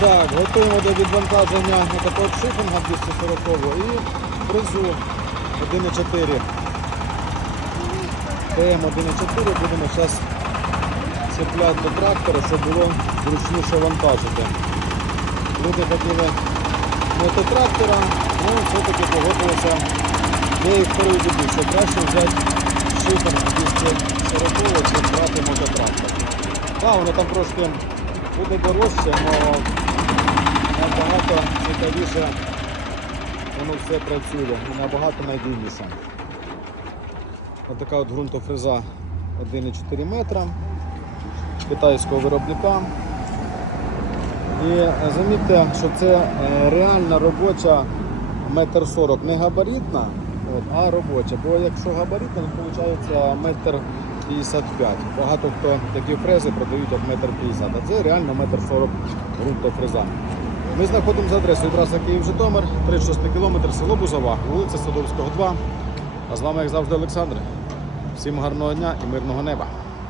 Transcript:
Так, готуємо до відвантаження такого шифінга 240 і фрезу 1,4. ТМ-1,4 будемо зараз цепляти до трактора, щоб було зручніше вантажити. Люди хотіли мототрактора, ну все-таки погодилися деякі перейду більше. Краще взяти шифер 240 чи брати мототрактор. Так, воно там трошки буде дорожче, але набагато цікавіше воно все працює і набагато надійніше. Ось така от ґрунтофреза 1,4 метра китайського виробника. І е, замітьте, що це е, реальна робоча метр 40, не габаритна, от, а робоча. Бо якщо габаритна, то виходить метр 55. Багато хто такі фрези продають як метр 50, а це реально метр 40 ґрунтофреза. Ми знаходимося за адресою траса Київ-Житомир, 36 км, село Бузова, вулиця Садовського, 2. А з вами, як завжди, Олександр. Всім гарного дня і мирного неба.